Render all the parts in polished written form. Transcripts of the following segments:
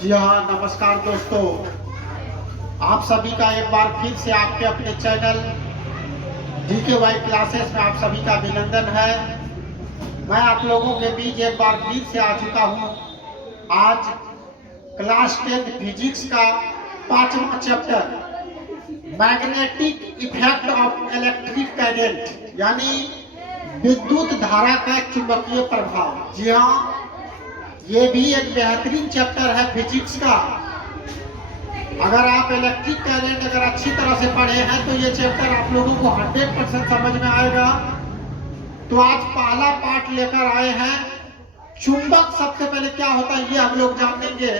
जी हाँ, नमस्कार दोस्तों। आप सभी का एक बार फिर से आपके अपने चैनल DKY क्लासेस में आप सभी का अभिनंदन है। मैं आप लोगों के बीच एक बार फिर से आ चुका हूँ। आज क्लास 10 फिजिक्स का 5वां chapter magnetic effect of electric current यानी विद्युत धारा का चुंबकीय प्रभाव। जी हाँ, ये भी एक बेहतरीन चैप्टर है फिजिक्स का। अगर आप इलेक्ट्रिक करंट अगर अच्छी तरह से पढ़े हैं तो ये चैप्टर आप लोगों को 100% समझ में आएगा। तो आज पहला पार्ट लेकर आए हैं चुंबक। सबसे पहले क्या होता है ये हम लोग जानेंगे।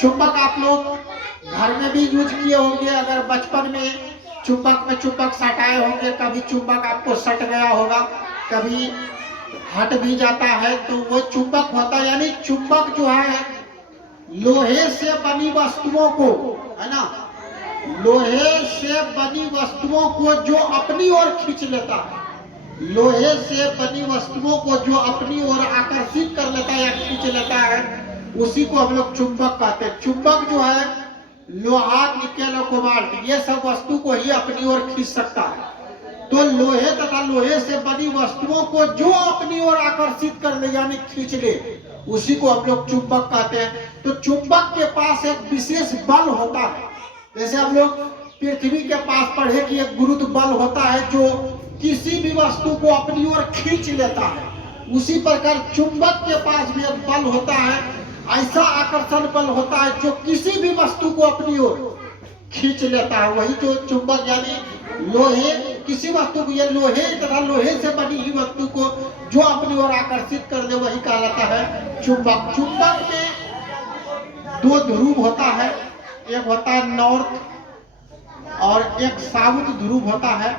चुंबक आप लोग घर में भी यूज किए होंगे। अगर बचपन में चुंबक सटाए होंगे, कभी चुंबक आपको सट गया होगा, कभी हट भी जाता है, तो वो चुंबक होता है। यानी चुंबक जो है लोहे से बनी वस्तुओं को, है ना, लोहे से बनी वस्तुओं को जो अपनी ओर खींच लेता है, लोहे से बनी वस्तुओं को जो अपनी ओर आकर्षित कर लेता है या खींच लेता है, उसी को हम लोग चुंबक कहते हैं। चुंबक जो है लोहा, निकेल और कोबाल्ट ये सब वस्तु को ही अपनी ओर खींच सकता है। तो लोहे तथा लोहे से बनी वस्तुओं को जो अपनी ओर आकर्षित कर ले यानी खींच ले, उसी को हम लोग चुंबक कहते हैं। तो चुंबक के पास एक विशेष बल होता है। जैसे हम लोग पृथ्वी के पास पढ़े कि एक गुरुत्व बल होता है जो किसी भी वस्तु को अपनी ओर खींच लेता है, उसी प्रकार चुंबक के पास भी एक बल होता है। ऐसा आकर्षण बल होता है जो किसी भी वस्तु को अपनी ओर खींच लेता है। वही जो चुंबक यानी लोहे, किसी वस्तु को, ये लोहे तथा लोहे से बनी ही वस्तु को जो अपनी ओर आकर्षित कर दे वही कहलाता है चुंबक। चुंबक में दो ध्रुव होता है, एक होता है नॉर्थ और एक साउथ ध्रुव होता है।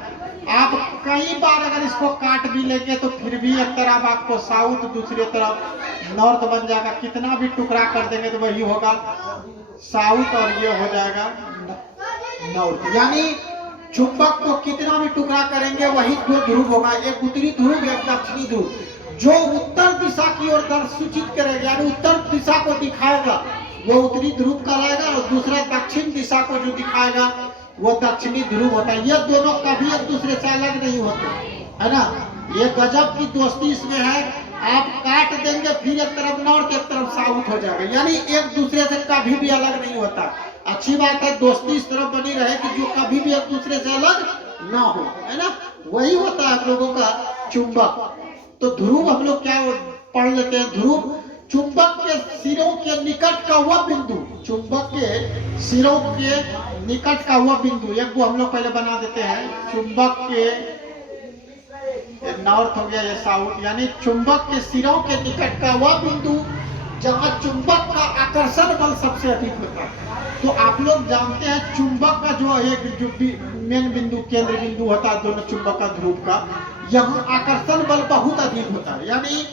आप कई बार अगर इसको काट भी लेंगे तो फिर भी एक तरफ आपको साउथ, दूसरी तरफ नॉर्थ बन जाएगा। कितना भी टुकड़ा कर देंगे तो वही होगा साउथ और ये हो जाएगा नॉर्थ। यानी चुंबक को कितना भी टुकड़ा करेंगे वही दो ध्रुव होगा, एक उत्तरी ध्रुव एक दक्षिणी ध्रुव। जो उत्तर दिशा की ओर सूचित करेगा यानी उत्तर दिशा को दिखाएगा वो उत्तरी ध्रुव कहलाएगा, और दूसरा दक्षिण दिशा को जो दिखाएगा वो दक्षिणी ध्रुव होता है। ये दोनों कभी एक दूसरे से अलग नहीं होते, है ना। ये गजब की दोस्ती इसमें है। आप काट देंगे फिर एक तरफ नॉर्थ एक तरफ साउथ हो जाएगा, यानी एक दूसरे से कभी भी अलग नहीं होता। अच्छी बात है, दोस्ती इस तरफ बनी रहे कि जो कभी भी एक दूसरे से अलग ना हो, है ना। वही होता है हम लोगों का चुंबक। तो ध्रुव हम लोग क्या पढ़ लेते हैं। ध्रुव चुंबक के सिरों के निकट का हुआ बिंदु, चुंबक के सिरों के निकट का हुआ बिंदु, एक वो हम लोग पहले बना देते हैं। चुंबक के नॉर्थ हो गया, ये साउथ, यानी चुंबक के सिरों के निकट का हुआ बिंदु जहां चुंबक का आकर्षण बल सबसे अधिक होता है। तो आप लोग जानते हैं चुंबक का जो एक जो मेन बिंदु, केंद्र बिंदु होता है दोनों चुंबक का ध्रुव का, यहाँ आकर्षण बल बहुत अधिक होता है। यानी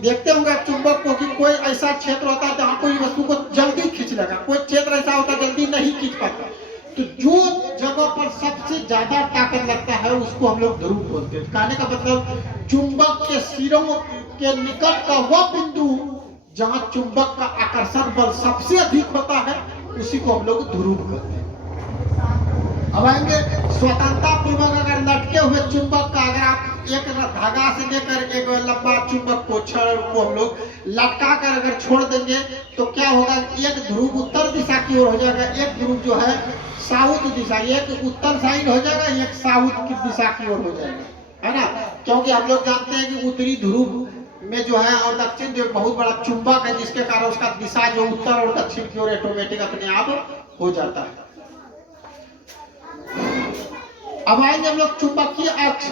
देखते होंगे चुंबक को कि कोई ऐसा क्षेत्र होता है जहाँ कोई वस्तु को जल्दी खींच लेगा, कोई क्षेत्र ऐसा होता है जल्दी नहीं खींच पाता। तो जो जगह पर सबसे ज्यादा ताकत लगता है उसको हम लोग ध्रुव बोलते हैं। कहने का मतलब चुंबक के सिरों के निकट का वह बिंदु जहां चुंबक का आकर्षण बल सबसे अधिक होता है उसी को हम लोग ध्रुव कहते हैं। अब आएंगे स्वतंत्रता पूर्वक अगर लटके हुए चुंबक का, अगर आप एक धागा से लेकर एक लंबा चुंबक को छड़ को हम लोग लटका कर अगर छोड़ देंगे तो क्या होगा, एक ध्रुव उत्तर दिशा की ओर हो जाएगा, एक ध्रुव जो है साउथ दिशा, एक उत्तर साइड हो जाएगा, एक साउथ की दिशा की ओर हो जाएगा, है ना। क्योंकि हम लोग जानते हैं कि उत्तरी ध्रुव में जो है और दक्षिण जो बहुत बड़ा चुंबक है, जिसके कारण उसका दिशा जो उत्तर और दक्षिण की ओर ऑटोमेटिक अपने आप हो जाता है। अब आएंगे हम लोग चुंबकीय अक्ष,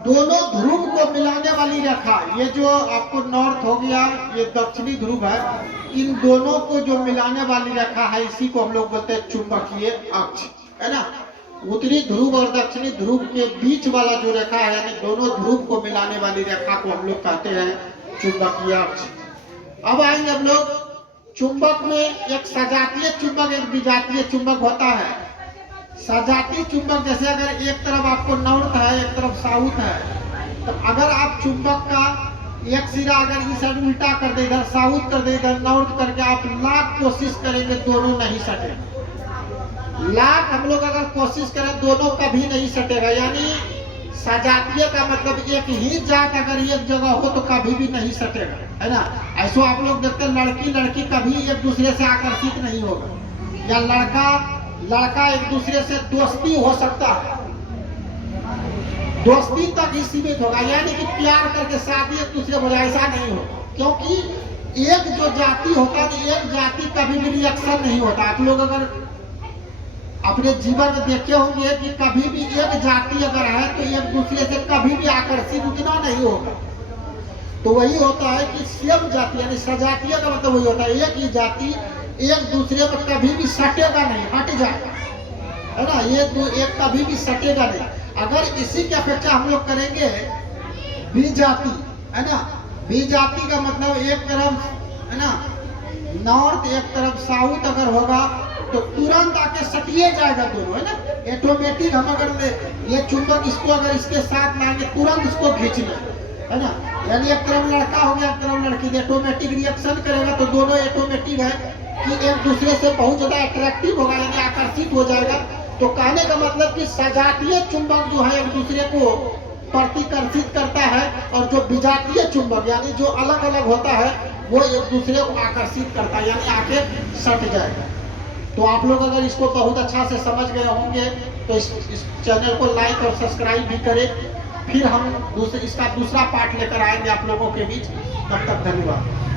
दोनों ध्रुव को मिलाने वाली रेखा। ये जो आपको नॉर्थ हो गया, ये दक्षिणी ध्रुव है, इन दोनों को जो मिलाने वाली रेखा है इसी को हम लोग बोलते हैं चुंबकीय अक्ष, है ना। उत्तरी ध्रुव और दक्षिणी ध्रुव के बीच वाला जो रेखा है यानी दोनों ध्रुव को मिलाने वाली रेखा को हम लोग कहते हैं चुंबकीय अक्ष। अब आएंगे हम लोग चुंबक में एक सजातीय चुंबक एक विजातीय चुंबक होता है। सजातीय चुंबक जैसे अगर एक तरफ आपको नॉर्थ है एक तरफ साउथ है, तो अगर आप चुंबक का एक सिरा अगर इस साइड उल्टा कर दे, इधर साउथ कर दे, इधर नॉर्थ करके आप लाख कोशिश करेंगे दोनों नहीं सटे। लाख हम लोग अगर कोशिश करें दोनों कभी नहीं सटेगा। यानी सजातीय का मतलब एक ही जात अगर एक जगह हो तो कभी भी नहीं सटेगा, है ना। ऐसा आप लोग देखते हैं लड़की लड़की कभी एक दूसरे से आकर्षित नहीं होगा, या लड़का लड़का एक दूसरे से दोस्ती हो सकता है, दोस्ती तक ही सीमित होगा। यानी कि प्यार करके शादी एक दूसरे को ऐसा नहीं हो, क्योंकि एक जो जाति होता है एक जाति कभी भी रिएक्शन नहीं होता। आप लोग अगर अपने जीवन में देखे होंगे कि कभी भी एक जाति अगर है तो एक दूसरे से कभी भी आकर्षित उतना नहीं होगा। तो वही होता है कि सेम जाति यानी सजातीय का मतलब वही होता है, एक ही जाति एक दूसरे पर कभी भी सटेगा नहीं, हट जाएगा, है ना। ये एक कभी भी सटेगा नहीं। अगर इसी की अपेक्षा हम लोग करेंगे बी जाति, है ना। बी जाति का मतलब एक तरफ, है ना, नॉर्थ एक तरफ साउथ अगर होगा तो तुरंत आके सटिए जाएगा दोनों, है ना। ऑटोमेटिक हम अगर ये चुंबक इसको अगर इसके साथ लाएंगे तुरंत इसको खींचना, है ना। यानी एक तरफ लड़का हो गया एक तरफ लड़की, ऑटोमेटिक रिएक्शन करेगा तो दोनों ऑटोमेटिक है कि एक दूसरे से बहुत ज्यादा अट्रैक्टिव होगा, यानी आकर्षित हो जाएगा। तो कहने का मतलब कि सजातीय चुंबक जो है एक दूसरे को प्रतिकर्षित करता है, और जो विजातीय चुंबक यानी जो अलग अलग होता है वो एक दूसरे को आकर्षित करता है, यानी आके सट जाएगा। तो आप लोग अगर इसको बहुत अच्छा से समझ गए होंगे तो इस चैनल को लाइक और सब्सक्राइब भी करें। फिर हम इसका दूसरा पार्ट लेकर आएंगे आप लोगों के बीच। तब तक धन्यवाद।